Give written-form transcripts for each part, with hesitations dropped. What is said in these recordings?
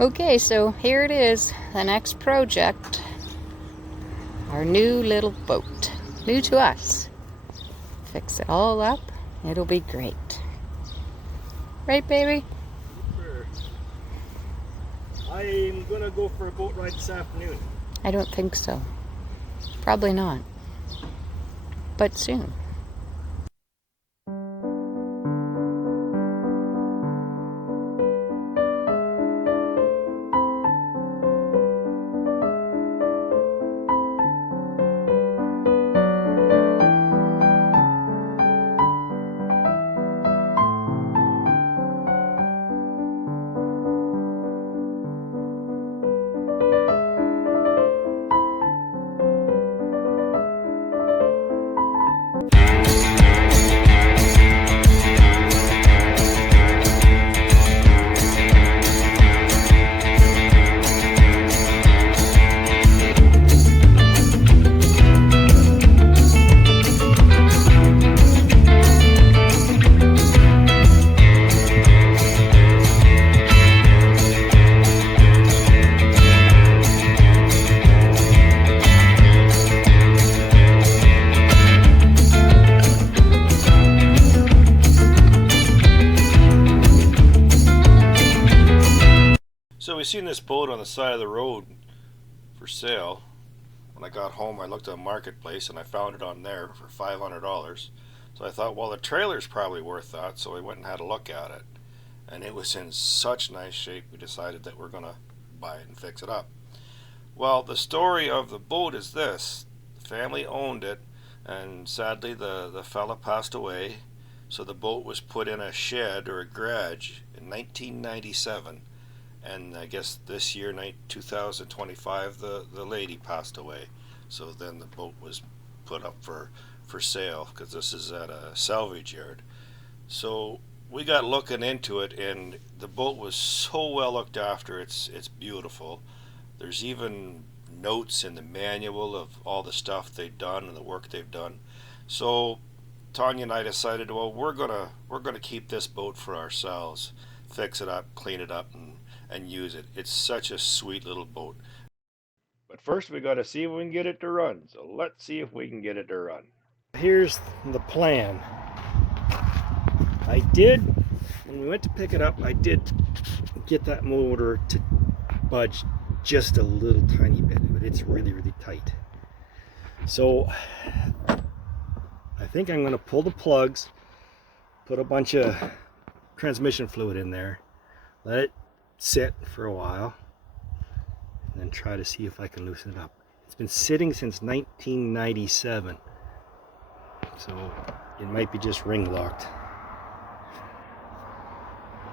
Okay, so here it is, the next project. Our new little boat. New to us. Fix it all up. It'll be great. Right, baby? Super. I'm gonna go for a boat ride this afternoon. I don't think so. Probably not. But soon. So we seen this boat on the side of the road for sale. When I got home, I looked at Marketplace and I found it on there for $500. So I thought, well, the trailer's probably worth that, so we went and had a look at it. And it was in such nice shape, we decided that we're going to buy it and fix it up. Well, the story of the boat is this. The family owned it, and sadly the fella passed away, so the boat was put in a shed or a garage in 1997. And I guess this year, 2025, the lady passed away. So then the boat was put up for sale, because this is at a salvage yard. So we got looking into it, and the boat was so well looked after. It's beautiful. There's even notes in the manual of all the stuff they've done and the work they've done. So Tanya and I decided, well, we're gonna keep this boat for ourselves, fix it up, clean it up, and use it. It's such a sweet little boat. But first we got to see if we can get it to run. So let's see if we can get it to run. Here's the plan. When we went to pick it up, I did get that motor to budge just a little tiny bit, but it's really, really tight. So I think I'm going to pull the plugs, put a bunch of transmission fluid in there, let it sit for a while, and then try to see if I can loosen it up. It's been sitting since 1997, so it might be just ring locked.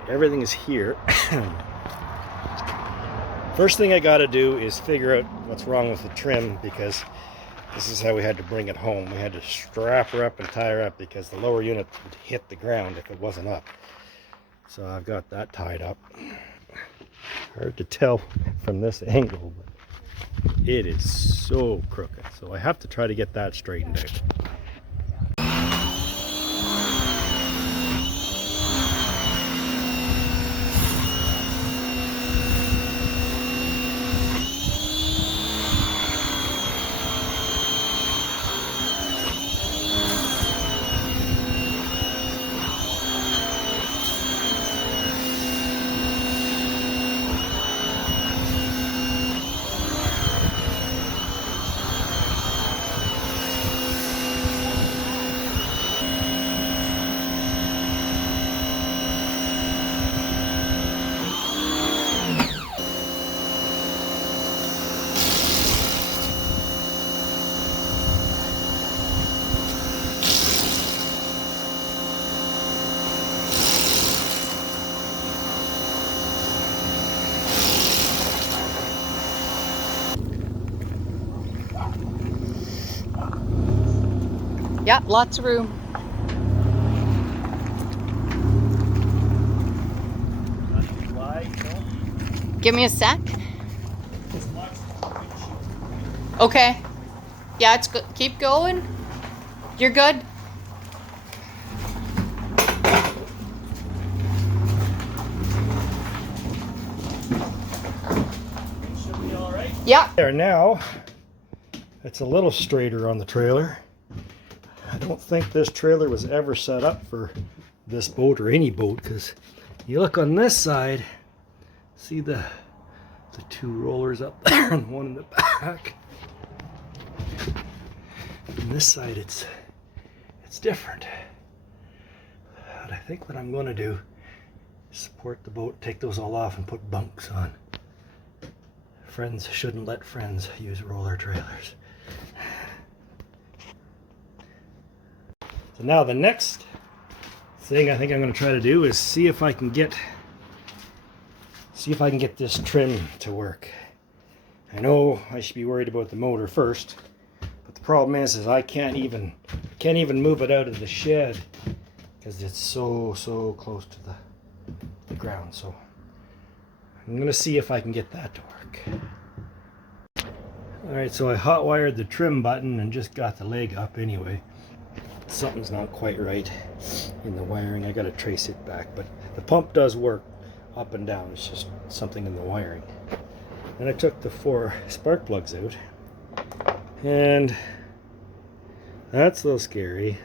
Everything is here. First thing I got to do is figure out what's wrong with the trim, because this is how we had to bring it home. We had to strap her up and tie her up because the lower unit would hit the ground if it wasn't up. So I've got that tied up. Hard to tell from this angle, but it is so crooked. So I have to try to get that straightened out. Yep, lots of room. Give me a sec. Okay. Yeah, it's good. Keep going. You're good. Yeah. There now, it's a little straighter on the trailer. I don't think this trailer was ever set up for this boat or any boat, because you look on this side, see the two rollers up there and one in the back. On this side it's different. But I think what I'm going to do is support the boat, take those all off and put bunks on. Friends shouldn't let friends use roller trailers. So now the next thing I think I'm going to try to do is see if I can get this trim to work. I know I should be worried about the motor first, but the problem is I can't even move it out of the shed because it's so close to the ground. So I'm going to see if I can get that to work. Alright, so I hot wired the trim button and just got the leg up anyway. Something's not quite right in the wiring. I got to trace it back, but the pump does work up and down. It's just something in the wiring. Then I took the 4 spark plugs out, and that's a little scary.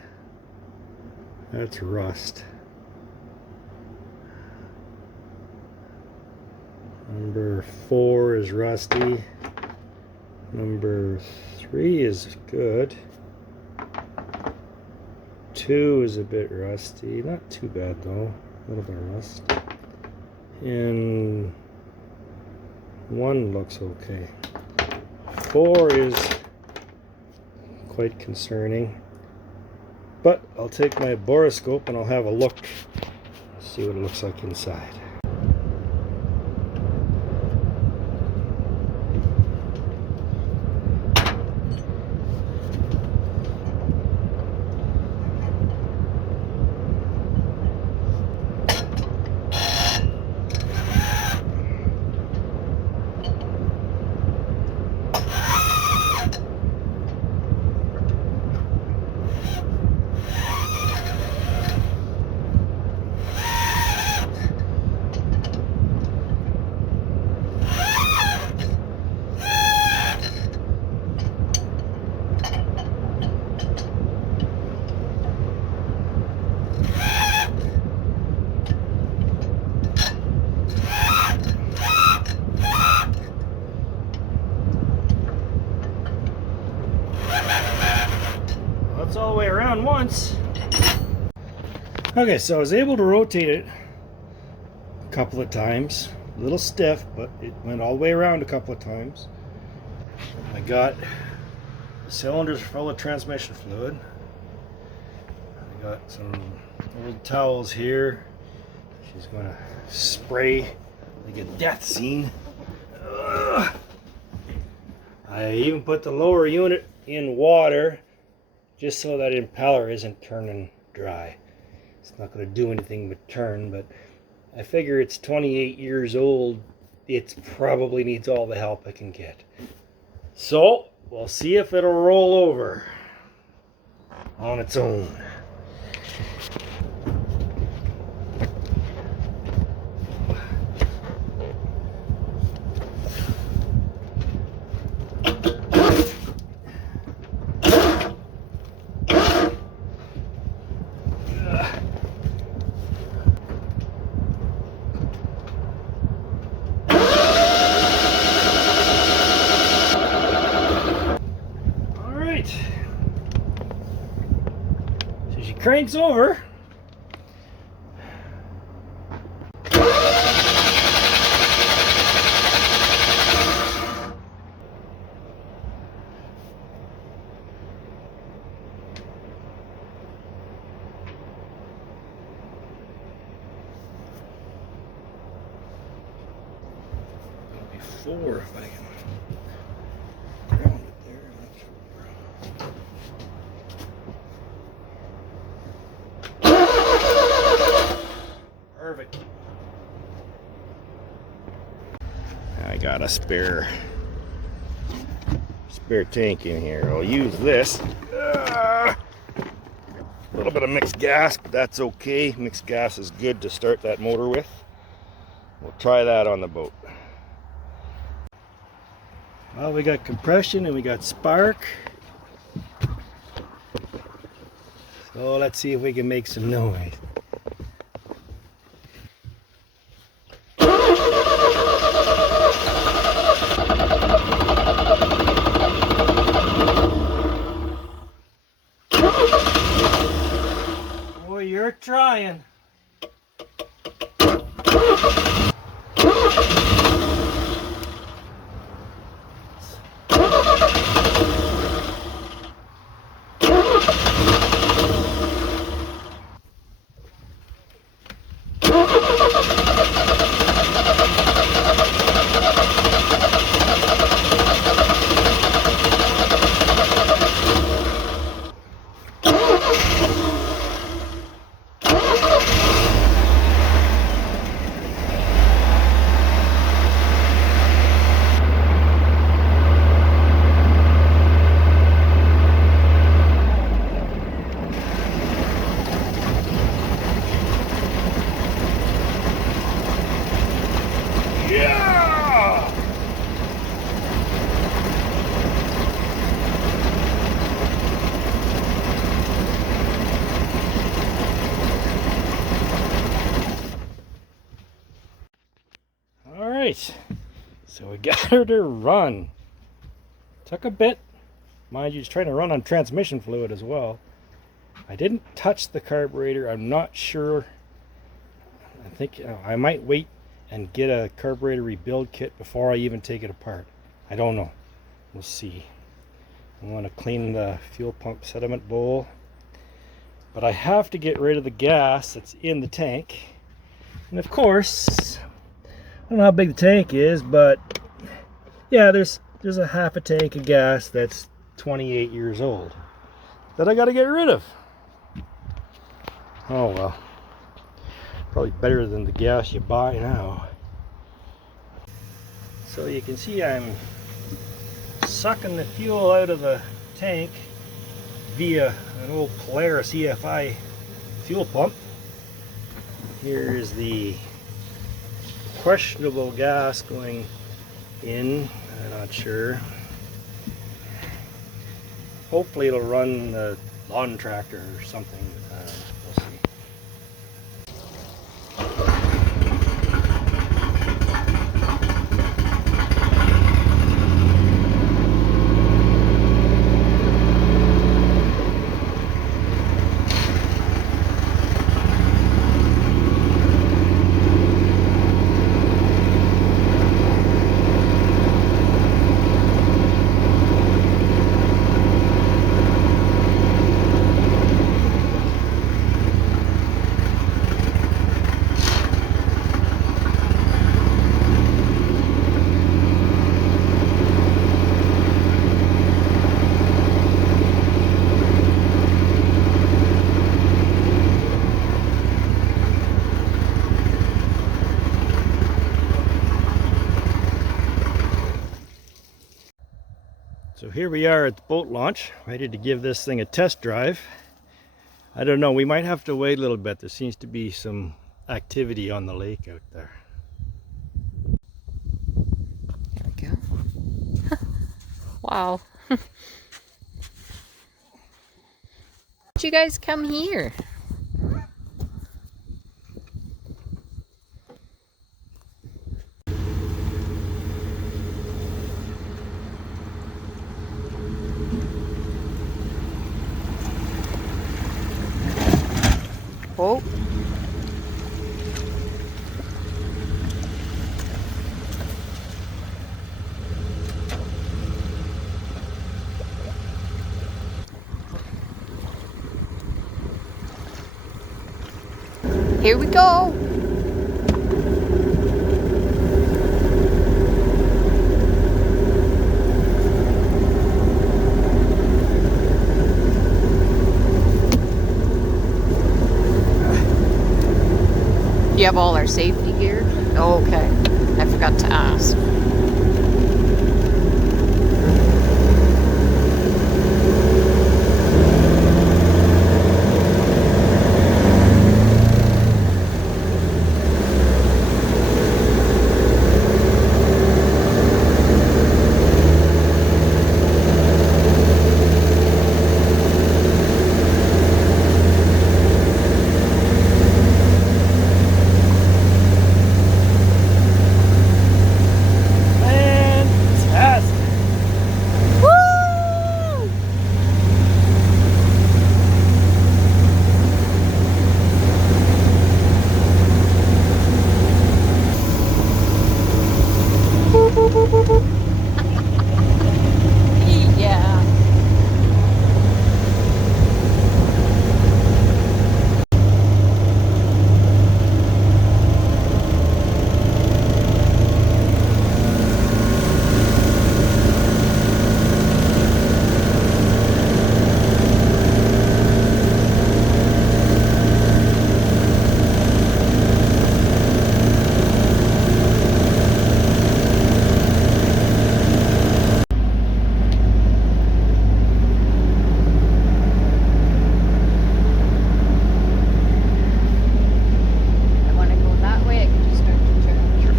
That's rust. Number 4 is rusty. Number 3 is good. 2 is a bit rusty. Not too bad though. A little bit of rust. And 1 looks okay. 4 is quite concerning. But I'll take my borescope and I'll have a look. See what it looks like inside. That's all the way around once. Okay, so I was able to rotate it a couple of times. A little stiff, but it went all the way around a couple of times. I got the cylinders full of transmission fluid. I got some old towels here. She's going to spray like a death scene. Ugh. I even put the lower unit in water just so that impeller isn't turning dry. It's not going to do anything but turn, but I figure it's 28 years old. It probably needs all the help it can get. So we'll see if it'll roll over on its own. Cranks over. It'll be 4 if I can ground it there. Perfect. I got a spare tank in here. I'll use this. A little bit of mixed gas, but that's okay. Mixed gas is good to start that motor with. We'll try that on the boat. Well, we got compression and we got spark. So let's see if we can make some noise. Boy, you're trying. So we got her to run. Took a bit. Mind you, she's trying to run on transmission fluid as well. I didn't touch the carburetor. I'm not sure. I think I might wait and get a carburetor rebuild kit before I even take it apart. I don't know. We'll see. I want to clean the fuel pump sediment bowl. But I have to get rid of the gas that's in the tank. And of course, I don't know how big the tank is, but yeah, there's a half a tank of gas that's 28 years old that I got to get rid of. Oh well, probably better than the gas you buy now. So you can see I'm sucking the fuel out of the tank via an old Polaris EFI fuel pump. Here's the questionable gas going in. I'm not sure. Hopefully it'll run the lawn tractor or something. We'll see. So here we are at the boat launch, ready to give this thing a test drive. I don't know, we might have to wait a little bit. There seems to be some activity on the lake out there. There we go. Wow. Did you guys come here? Oh. Here we go. You have all our safety gear? Oh, okay. I forgot to ask. Yeah. I want to go that way. I can just start to turn. Sure.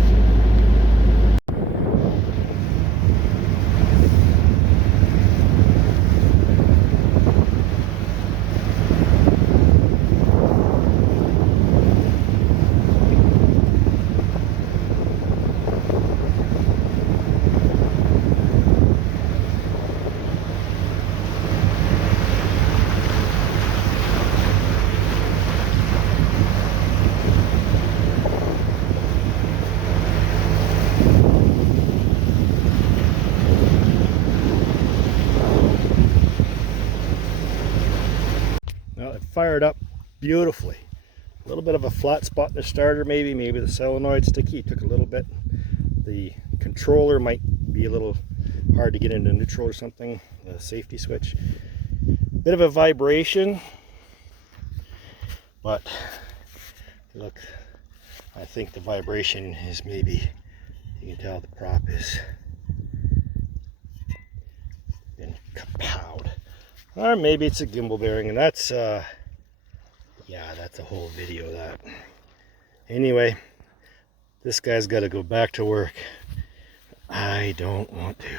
Well, it fired up beautifully. A little bit of a flat spot in the starter, maybe the solenoid's sticky. It took a little bit. The controller might be a little hard to get into neutral or something. The safety switch. Bit of a vibration, but look, I think the vibration is maybe, you can tell the prop is been kapowed. Or maybe it's a gimbal bearing, and that's yeah, that's a whole video of that. Anyway, this guy's got to go back to work. I don't want to.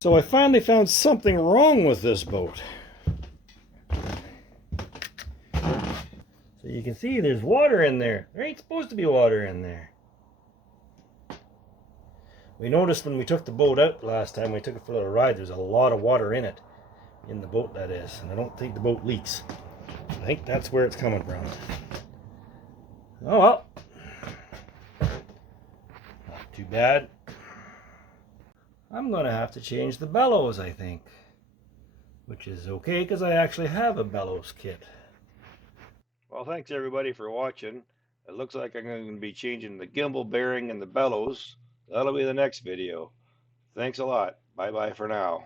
So I finally found something wrong with this boat. So you can see there's water in there. There ain't supposed to be water in there. We noticed when we took the boat out last time, we took it for a little ride, there's a lot of water in it. In the boat, that is. And I don't think the boat leaks. I think that's where it's coming from. Oh well. Not too bad. I'm going to have to change the bellows, I think. Which is okay, because I actually have a bellows kit. Well, thanks everybody for watching. It looks like I'm going to be changing the gimbal bearing and the bellows. That'll be the next video. Thanks a lot. Bye-bye for now.